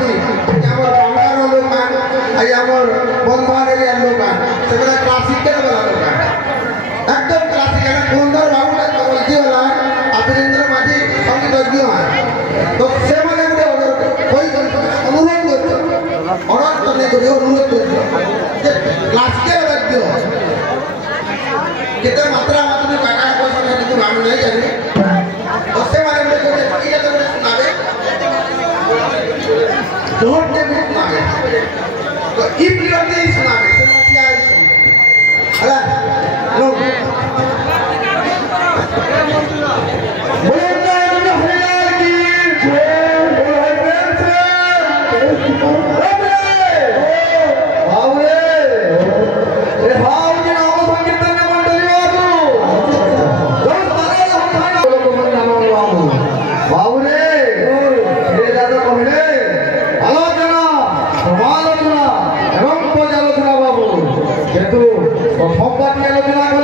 মাঝি আমার বাংলার দোকান এই আমার বন্ধুবান এরিয়ার দোকান সেগুলো ক্লাসিকের বেলা দোকান একদম ক্লাসিক একটা সুন্দর বাবুটা বলছি হলাম আপীন্দ্র মাঝি সঙ্গীতজ্ঞ হয় তো সে মানে ওই অনুরোধ করছো অনন্ত করে অনুরোধ করছো যে ক্লাসিকের বাদ্য কেতে মাত্রা মাত্র টাকা পয়সা কিছু আমি নেই জানি তো সে মানে এটা তো শোনাবে दोनों में सुनावे तो ई पीरियड में ही सुनावे समझिया है लो संपादी आलोचना